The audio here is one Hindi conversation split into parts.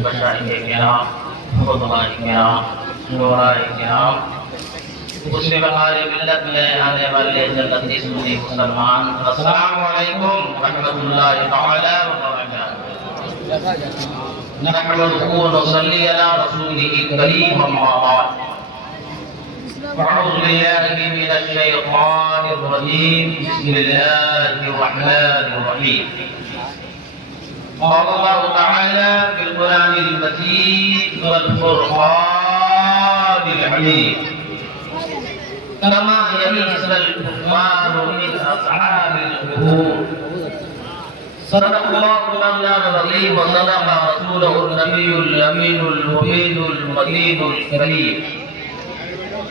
मशाइख़-ए-किराम, खुतबाए-किराम, शुअराए-किराम, दूसरे बहार मिल्लत में आने वाले जन्नती सुन्नी मुसलमान, अस्सलामु अलैकुम व रहमतुल्लाहि तआला व बरकातुहू। नहमदुहु व नसल्ली अला रसूलिहिल करीम, अम्मा बाद। अऊज़ु बिल्लाहि मिनश शैतानिर रजीम, बिस्मिल्लाहिर रहमानिर रहीम। क़ाल अल्लाहु तआला फ़िल क़ुरआनिल मजीद वल फ़ुरक़ानिल हमीद। कमा यईसल कुफ़ारु मिन अस्हाबिल क़ुबूर। सदक़ल्लाहु मौलाना अज़ीम व सदक़ रसूलुहुन नबियुल अमीनुल मुबीनुल मतीनुल करीम।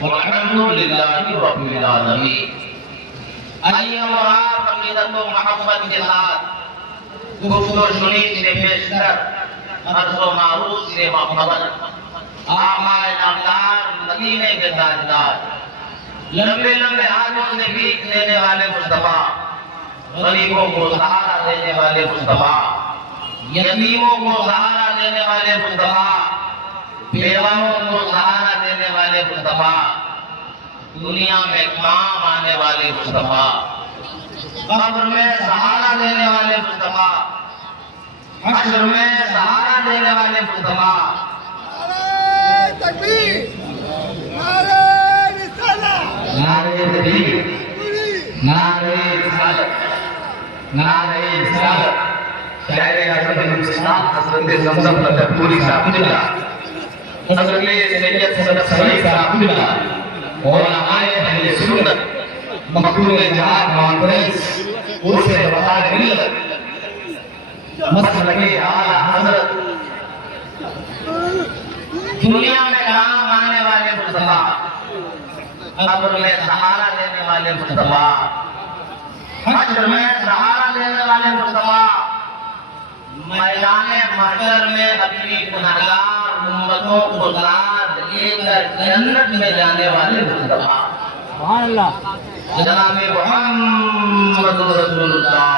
वल्हम्दुलिल्लाहि रब्बिल आलमीन। आइए हम आप अक़ीदत व मोहब्बत के साथ गुफ्तगू सुनी से पेश कर अर्ज़ो मारूफ से माखबर आमाए नामदार मदीने के ताजदार, लंबे लंबे हाथों से भीख देने वाले मुस्तफा, गरीबों को सहारा देने वाले मुस्तफा, यतीमों को सहारा देने वाले मुस्तफा, बेवाओं को सहारा देने वाले मुस्तफा, दुनिया में काम आने वाले मुस्तफा, कब्र में सहारा देने वाले मुस्तफा, हश्र में सहारा देने वाले मुस्तफा। नारे तकबीर, नारे रिसालत, नारे तकबीर, नारे रिसालत, नारे रिसालत। शायरे आज़म हिंदुस्तान हज़रत ज़मज़म लखनपुरी साहब, हज़रत सैयद सदक़ सईद साहब और हमारे अहले सुन्नत मखदूम जहां कॉन्फ्रेंस उर्से वफ़ाद मिल्लत मसलके आला हज़रत, दुनिया में काम आने वाले मुस्तफा, कब्र में सहारा देने वाले मुस्तफा, हश्र में सहारा देने वाले मुस्तफा, मैदान महशर में अपनी गुनहगार उम्मतों को साथ लेकर जन्नत में जाने वाले मुस्तफा, सुभान अल्लाह। जनाब मुहम्मद रसूलुल्लाह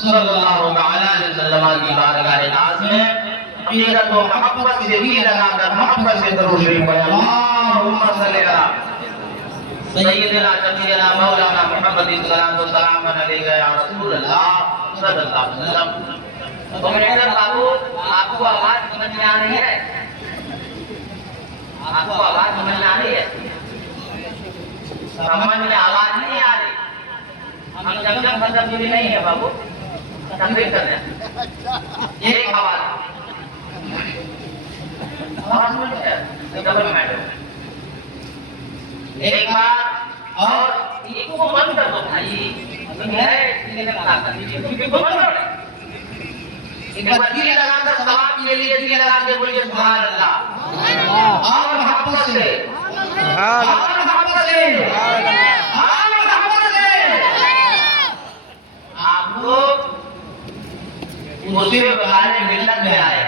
सल्लल्लाहु अलैहि वसल्लम की बारगाह नाज़ में अक़ीदत व मोहब्बत से दिल लगाकर मोहब्बत से दरूद शरीफ पढ़ें। अल्लाहुम्मा सल्लि अला सय्यिदना नबीना मौलाना मुहम्मद सल्लल्लाहु अलैहि या रसूल अल्लाह सल्लल्लाहु अलैहि वसल्लम। तो मेरे बाबू, आपको आवाज समझ में आ रही है? आपको आवाज समझ में आ रही है? समझ में आवाज नहीं आ रही। हम जब मतलब नहीं है बाबू, तकबीर कर रहे हैं। एक आवाज एक बार और इसको बंद कर दो भाई, एक बार दिल लगाकर सवाब के लिए दिल लगा के बोलिए सुभान अल्लाह। और मोहब्बत से, और मोहब्बत से, और मोहब्बत से आप लोग मुझे बुलाने मिल्लत में आए।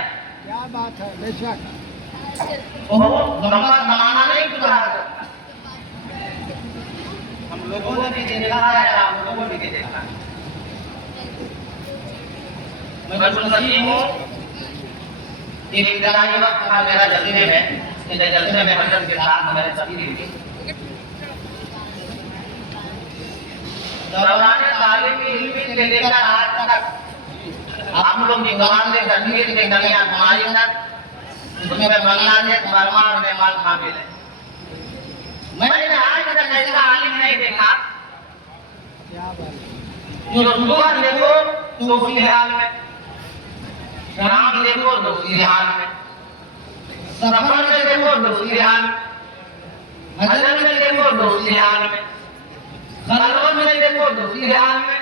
क्या बात है, बेशक बहुत लंबा जमाना नहीं गुजरा, हम लोगों ने भी देखा है, आप लोगों ने भी देखा है। मैं सही हूँ। एक जगह वक्त था मेरा जलसे में, जलसे में हजरत के साथ मैंने तस्वीर ली। दौरान तालीम इल्मी से लेकर आज तक आप लोग की गवान से कश्मीर के कन्याकुमारी तक, उसमें बांग्लादेश, बर्मा और नेपाल शामिल है। मैंने आज तक ऐसा आलिम नहीं देखा क्या बात। जो सुबह देखो तो उसी हाल में, शाम देखो तो उसी हाल में, सफर में देखो तो उसी हाल में, हजर में देखो तो उसी हाल में, खलवत में देखो तो उसी हाल में,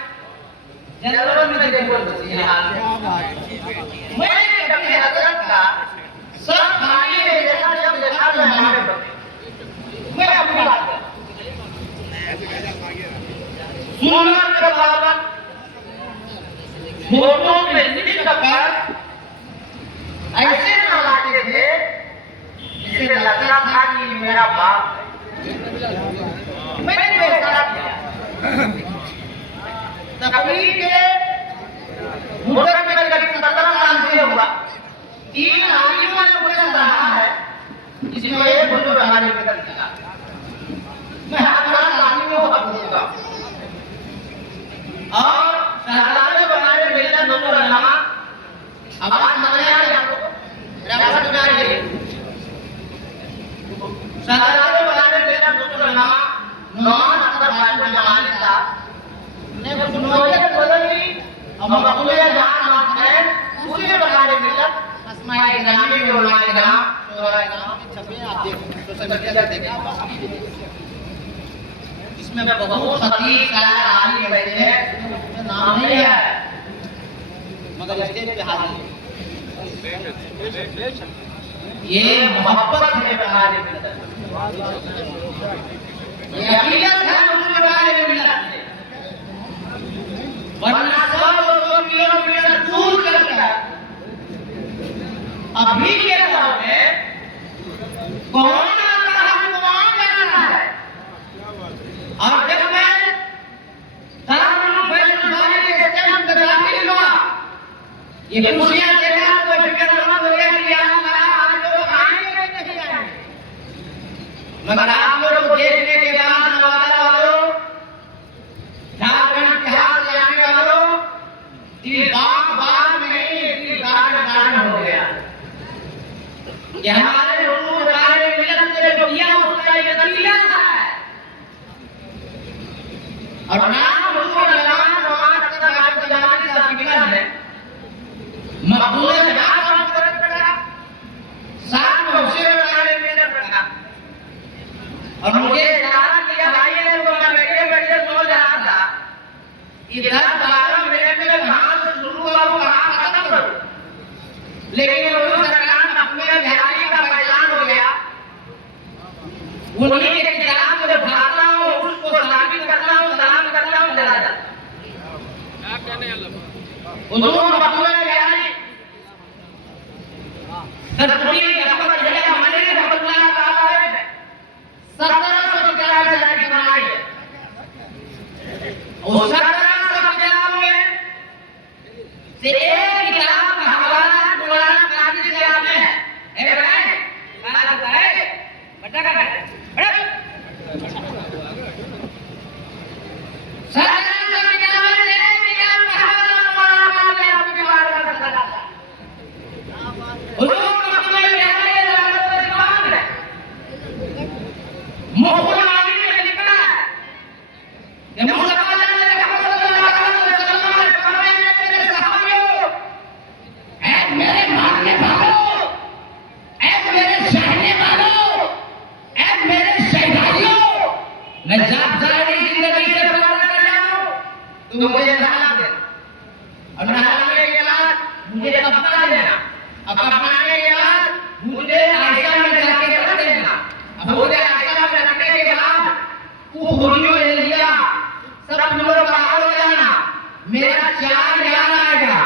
जलवत में देखो तो उसी हाल में। क्या बात है। मैंने कभी हजरत का सब खाली नहीं देखा, जब देखा तो हमारे बच्चे। मैं अपनी बात कर सुन्नत के बाबत फोटो में लिख कर ऐसे लगाते थे जिसे लगता था कि मेरा बाप है। मैंने बेचारा किया तकलीफ के मुद्दत में करीब 17 साल से हुआ। तीन आलिमों ने मुझे सराहा है, इसमें एक बुजुर्ग हमारे निकल गया। मैं हमारा आलिमों को दूंगा और शहजादे बनाए मिलना दोनों रहना आवाज समझ आ रही आपको? रेवाज में आ रही है। शहजादे बनाए मिलना दोनों रहना नौमान अंदर बात में जमा लेता ने कुछ नोये बोली अब मकबूले जान माफ है उसी में बनाए मिलना अस्माए ग्रामी में उलमाए ग्राम शोरा ग्राम छपे आप देखो सोशल मीडिया देखें इसमें बहुत खतीब शायर आलिम बैठे हैं नाम नहीं है मगर स्टेज पे हाजिर ये मोहब्बत है बहारे मिलत ये अकीदत है उनके बारे में मिलत वरना सब लोग किलोमीटर दूर करके अभी के दौर में कौन आता है कौन जाता है और जब मैं ये खुशियां देखा तो फिक्रमंद हो गया कि आप लोग आएंगे नहीं आएंगे मगर आप लोग देखने के बाद नवादा वालों झारखंड बिहार से आने वालों दिल बाग नहीं दिल गार्डन हो गया ये हमारे हुजूर बारे मिलत ने जो किया उसका ये नतीजा है और नाम हुजूर अल्लाह नमाज का बात जमाने का बिगड़ा है मकबूले में काम करत पड़ा साथ में उसे बनाने में पड़ा और मुझे इशारा किया भाई ने तो मैं बैठे बैठे सो रहा था इधर 12 मिनट में कहां से शुरू हुआ वो कहां खत्म करूं लेकिन वो सरकार अपने बिहारी का ऐलान हो गया उन्हीं के खिलाफ जो भागता हूं उसको साबित करता हूं सलाम करता हूं चला जाता क्या कहने अल्लाह हुजूर मकबूले सरपुरी गणपत जगह हमारे रहमतुल्लाह ताला ने 1750 जाके बनाई है और 1750 में से एक किताब का हवाला मौलाना काजी से आपने है भाई क्या लगता है बटा का बड़ा 1750 में से एक किताब का हवाला मौलाना काजी आपके बारे में बताता मुझे नहा देना और नहाने के बाद मुझे कपड़ा देना अब कपड़ाने के बाद मुझे आयशा में जाके रख देना अब मुझे आयशा में रखने के बाद वो हुरियो ले लिया सब लोग बाहर हो जाना मेरा 4 यार आएगा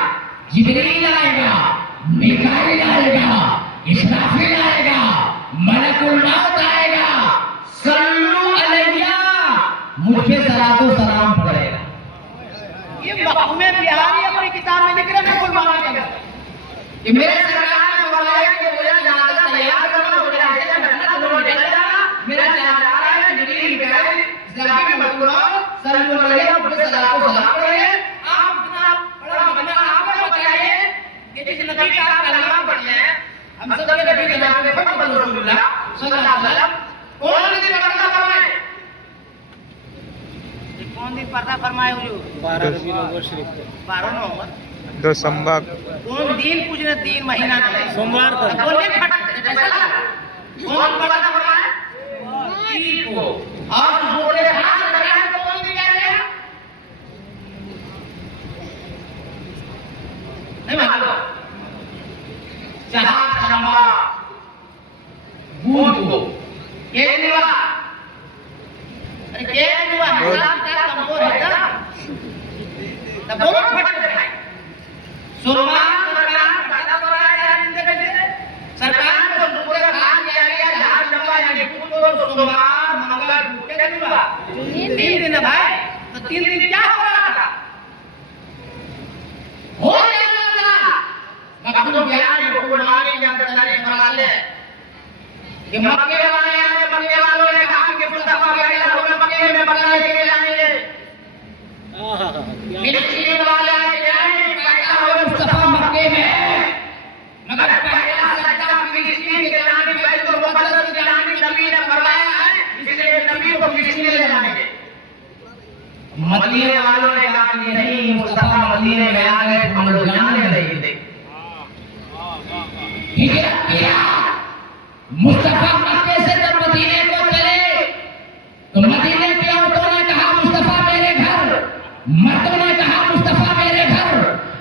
जिब्रील आएगा मिकाईल आएगा इसराफील आएगा मलकुल मौत आएगा सल्लू अलैया मुझ पे सलातो सलाम पड़ेगा ये मकबूले बिहारी अपनी किताब में लिख रहे हैं मुसलमानों के कि मेरे सरकार ने बोला कि मुझे जनाजा तैयार करना मुझे ऐसे करना दोनों जल जाना मेरा जनाजा आ रहा है जिब्रील मिकाईल इसराफील मलकुल सल्लू अलैया मुझ पे सलातो सलाम पड़ेगा आप जनाब बड़ा बंदा आपको बताइए कि जिस नबी का आप कलमा पढ़ते हैं हम सब के नबी के नाम पे मोहम्मद रसूलुल्लाह सल्लल्लाहु अलैहि वसल्लम कौन दिन पर्दा फरमाए कौन दिन पर्दा फरमाए हुजूर 12 रबीउल अव्वल शरीफ 12 नवंबर 2 संबक कौन दिन पूछने 3 महीना का सोमवार को कौन दिन कौन पर्दा फरमाए पीर को और बोले हाथ लगाए तो कौन दिन आएगा नहीं मालूम जहां शमा बूंद को ये निवा अरे ये निवा हिसाब का कमजोर है ना तब बहुत फट रहा है सोमवार सरकार पैदा कराया है जिंदगी सरकार को पूरा काम किया गया जहां शमा यानी पूरा सोमवार मंगल के निवा 3 दिन है भाई तो 3 दिन क्या हो रहा था हो जाता था मकबूल बिहार को कि मक्के वाले आए, मक्के वालों ने कहा कि मुस्तफा पहला हमें मक्के में बकरा लेके जाएंगे। फिलिस्तीन वाले आए पहला हमें मुस्तफा मक्के में है, मगर पहला सच्चा फिलिस्तीन के जाने बैतुल मुक़द्दस के जाने नबी ने फरमाया है, इसलिए नबी को फिलिस्तीन ले जाएंगे। मदीने वालों ने कहा कि नहीं, मुस्तफा मदीने में आ गए, हम लोग जाने नहीं देंगे। हिजरत किया, मुस्तफा मक्के से जब मदीने को चले तो मदीने की औरतों ने कहा मुस्तफा मेरे घर, मर्दों ने कहा मुस्तफा मेरे घर,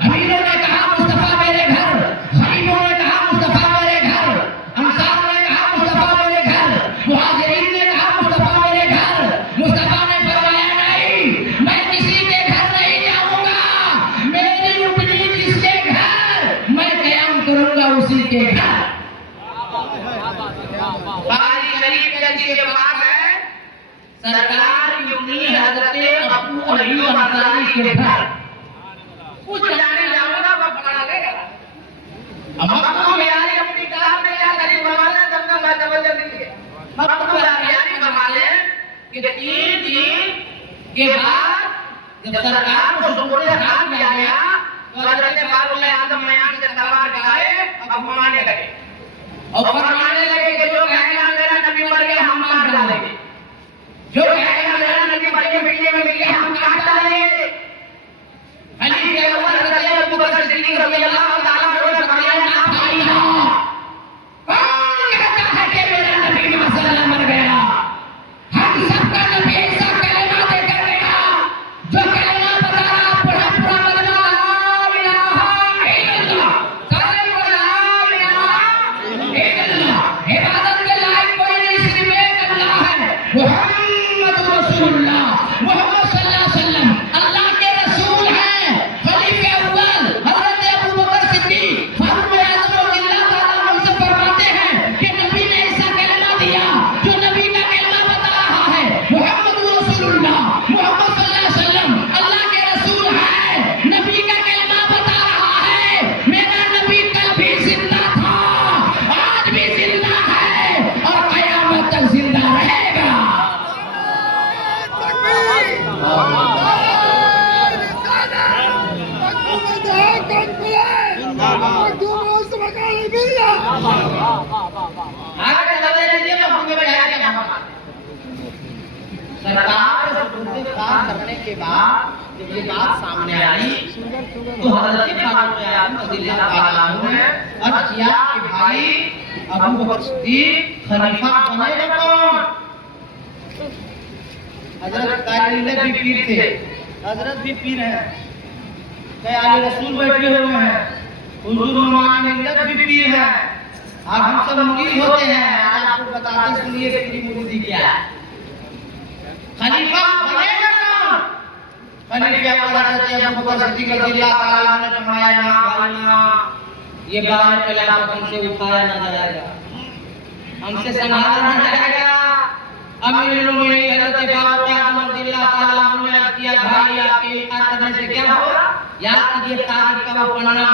अमीरों ने कहा मुस्तफा मेरे घर, गरीबों ने कहा मुस्तफा मेरे घर, अंसार ने कहा मुस्तफा मेरे घर, मुहाजिरीन ने कहा मुस्तफा मेरे घर। मुस्तफा ने फरमाया नहीं, मैं किसी के घर नहीं जाऊंगा, मेरी उम्मीद जिसके घर मैं कयाम करूंगा उसी के घर। बुखारी शरीफ के हदीस के बाद है, सरकार युनी हजरत अबू अय्यूब अंसारी के घर कुछ जाने जाऊंगा, वो पकड़ा गया। अब मक्तूब यानी अपनी किताब में क्या करी फरमाना, जब तक मैं तवज्जो दीजिए, मक्तूब यानी फरमाने कि 3 दिन के बाद जब सरकार को सुपुर्द खान किया गया तो हजरत बाबुल आजम मयान से तलवार दिखाए, अब मारने लगे और फरमाने लगे कि जो कहेगा मेरा नबी मर गया हम मार डालेंगे, जो कहेगा मेरा नबी मर गया मिट्टी में मिल गया हम काट डालेंगे। अली के ऊपर हज़रत अबू बकर सिद्दीक़ रज़ियल्लाहु ताला अन्हु ने फरमाया ना भाई ना, कौन कहता है कि मेरा नबी माशाअल्लाह मर गया? हम सबका नबी ऐसा कलेमा देकर गया जो कलेमा बता रहा पूरा पूरा कलेमा ला इलाहा इल्लल्लाह, कलेमा ला इलाहा इल्लल्लाह, इबादत के लायक कोई नहीं सिर्फ एक अल्लाह है, मुहम्मद रसूलुल्लाह, मुहम्मद सल्लल्लाहु अलैहि वसल्लम अल्लाह के रसूल हैं, खलीफे अव्वल हज़रत अबू बकर सिद्दीक़ फारूक आज़म रज़ियल्लाहु ताला अन्हु से फरमाते हैं कि नबी ने ऐसा कलमा दिया जो नबी का कलमा बता रहा है, मुहम्मद रसूलुल्लाह, मुहम्मद सल्लल्लाहु अलैहि वसल्लम अल्लाह के रसूल हैं, नबी का कलमा बता रहा है, मेरा नबी कल भी जिंदा था, आज भी जिंदा है और क़यामत तक जिंदा रहेगा। आगे चलते रहिए, मैं हुक्म में क्या क्या फरमाते हैं। सरकार से सुपुर्द खान करने के बाद जब ये बात सामने आई तो हज़रत फारूक आज़म रज़ियल्लाहु ताला अन्हु ने अर्ज़ किया कि भाई अबू बकर सिद्दीक़ खलीफा बनेगा कौन? हज़रत कायले भी पीर थे, हज़रत भी पीर हैं, आले रसूल बैठे हुए हैं, हुजूर मान मिल्लत भी पीर है, और हम सब मुरीद होते हैं। आज आपको बताते सुनिए कि मुरीदी क्या है। खलीफा बनेगा कौन? खलीफे अव्वल हज़रत अबू बकर सिद्दीक़ रज़ियल्लाहु ताला अन्हु ने फरमाया ना भाइयों, ये बार खिलाफत हमसे उठाया ना जाएगा, हमसे संभाला ना जाएगा। अमीरुल मोमिनीन हज़रत फारूक आज़म रज़ियल्लाहु ताला अन्हु ने किया, भाई आपके इताअत करने से क्या होगा? याद कीजिए तारीख का वो पन्ना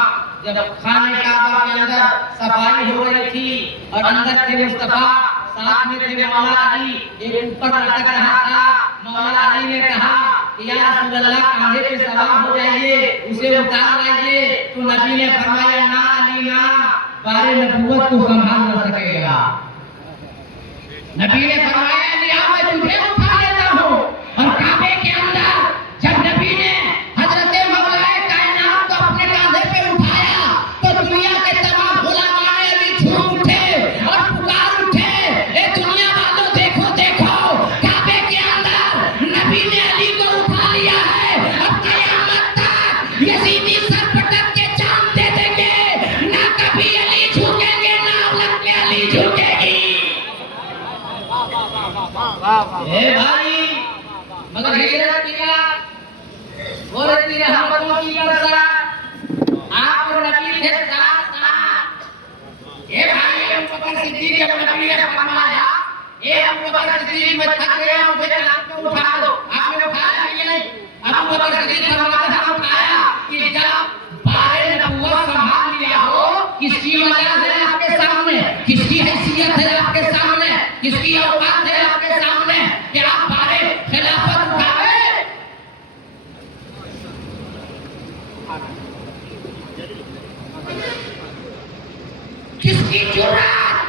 जब खाने काबा के अंदर सफाई हो रही थी और अंदर थे मुस्तफा, साथ में थे मौला अली, एक ऊपर लटक रहा था। मौला अली ने कहा कि या रसूलल्लाह कांधे पे सवार हो जाइए, उसे उतार लाइए। तो नबी ने फरमाया ना अली ना, बारे नबूवत को संभाल न सकेगा। नबी ने फरमाया लिया मैं तुझे उठा लेता हूँ। और काबे के अंदर जब नबी ने हजरत मौलाए कायनात को अपने कांधे पे उठाया तो दुनिया के तमाम गुलामाने अली झूम उठे और पुकार उठे, ए दुनिया वालों देखो देखो, काबे के अंदर नबी ने अली को उठा लिया है। अब क़यामत तक यजीदी सर पटक के जान दे देंगे, ना कभी अली झुकेंगे ना औलाद में अली झुकेगी। ए भाई मगर हिजरत किया और इतनी रहमतों की बरसात आप नबी थे साथ साथ। ए भाई अबू बकर सिद्दीक़ जब नबी ने फरमाया ए अबू बकर सिद्दीक़ मैं थक गया हूं, मुझे आपको उठा दो, आपने उठाया कि नहीं? अबू बकर सिद्दीक़ फरमाया हम उठाया कि जब बारे नबूवत संभाल लिया हो, किसकी मदद है आपके सामने, किसकी हैसियत है आपके सामने, किसकी औकात है आपके सामने कि आप बारे खिलाफत उठावे? किसकी जुर्रत,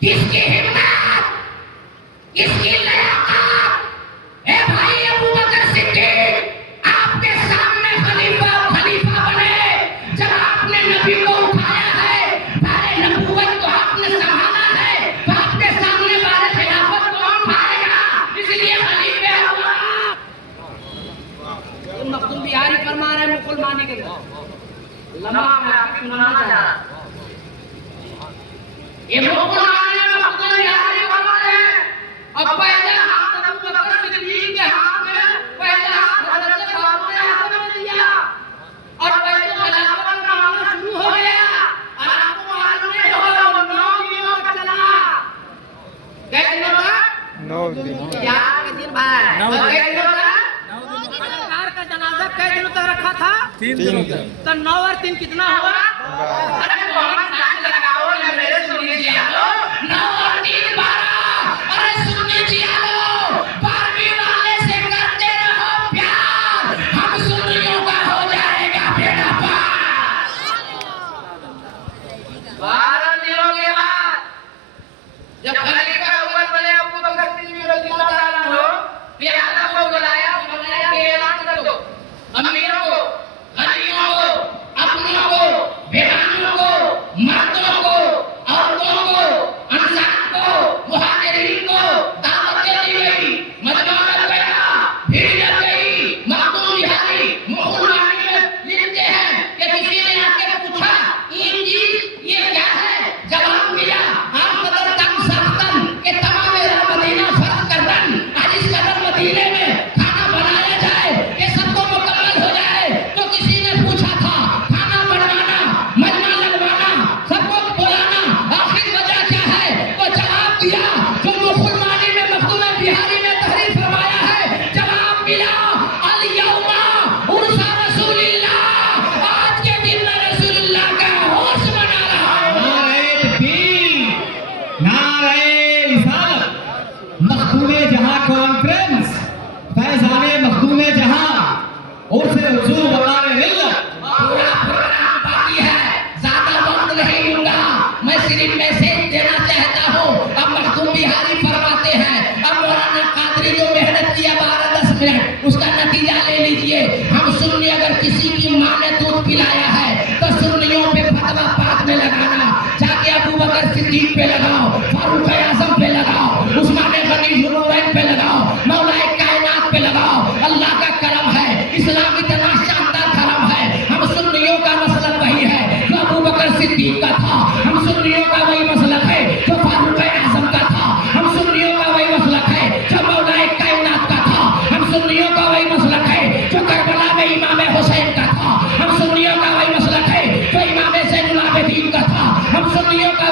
किसकी हिम्मत, किसकी लियाकत? ए भाई अबू बकर सिद्दीक आपके सामने खलीफा बने। जब आपने नबी को उठाया है, बारे नबूवत को आपने संभाला है, तो आपके सामने बारे खिलाफत को कौन उठाएगा? इसलिए खलीफे मखदूम बिहारी फरमा रहे मुसलमानी के लम्हा में आपकी सुनाना चाह रहा ये मुसलमानी में मखदूम बिहारी फरमा रहे हैं। अब पहले हाथ अबू बकर सिद्दीक के हाथ में, पहले हाथ हजरत बाबू ने हाथ में दिया और पहले खिलाफत का मामला शुरू हो गया। और आपको मालूम नहीं होगा 9 दिनों तक चला। कितने दिनों तक? 9 दिन। यार के दिन भाई 9 कितने दिनों तक? सरकार का जनाजा कई दिनों तक रखा था? 3 दिनों तक। तो 9 और 3 कितना हुआ? अरे मोहम्मद साथ लगाओ या मेरे सुनिए जी आलो 9 और 3 12। अरे सुनिए जी आलो 12वीं वाले से करते रहो प्यार, हम सुन्नियों का हो जाएगा बेड़ा पार। 12 दिनों के बाद जब खलीफा अव्वल बने अबू बकर सिद्दीक रज़ियल्लाहु ताला अन्हु, प्यादा को बुलाया कि ऐलान कर दो अमीरों को, गनियों को, अपनों को, बेगानों को, मर्दों को, औरतों को, अंसार को, मुहाजिरीन को दावत दे दी गई। मजमा लग गया, भीड़ लग गई। मखदूम बिहारी मुसलमानी में लिखते हैं कि किसी ने आके पूछा ये क्या है? जवाब मिला आप कदर तक सख्तन के तमाम मेरा मदीना फर्ज कर दन। आज इस कदर मदीने में खाना बनाया जाए कि सबको मुकम्मल हो जाए। तो किसी ने पूछा था खाना बनवाना, मजमा लगवाना, सबको बुलाना, आखिर वजह क्या है? तो जवाब दिया जो मुसलमानी में मखदूम बिहारी ने तहरीर फरमाया है। जवाब मिला अल यौमा उर्सा रसूलिल्लाह, आज के दिन में रसूलुल्लाह का उर्स मना रहा हूं। मखदूमे जहां कॉन्फ्रेंस, फैजाने मखदूमे जहां और से हुजूर वकारे मिल्लत। पूरा प्रोग्राम बाकी है, ज्यादा वक्त नहीं लूंगा। मैं सिर्फ मैसेज देना चाहता हूँ। अब मखदूम बिहारी फरमाते हैं, अब मौलाना कादरी जो मेहनत किया 12-10 मिनट, उसका नतीजा ले लीजिए। हम सुन्नी अगर किसी की माँ ने दूध पिलाया है तो सुन्नियों पे फतवा पाक में लगाना, जाके अबू बकर सिद्दीक पे लगाओ, फारूक आजम पे लगाओ, उस्मान गनी जुनूरैन पे लगाओ, मौलाए कायनात पे लगाओ। अल्लाह का करम है, इस्लाम इतना शानदार धर्म है। हम सुन्नियों का मसलक वही है जो अबू बकर सिद्दीक का था। हम सुन्नियों का वही मसलक है जो फारूक आजम का था। हम सुन्नियों का वही मसलक है जो मौलाए कायनात का था। हम सुन्नियों का वही मसलक है जो करबला में इमाम हुसैन का था। हम सुन्नियों का वही मसलक है जो इमाम ज़ैनुल आबिदीन का था। हम सुन्नियों का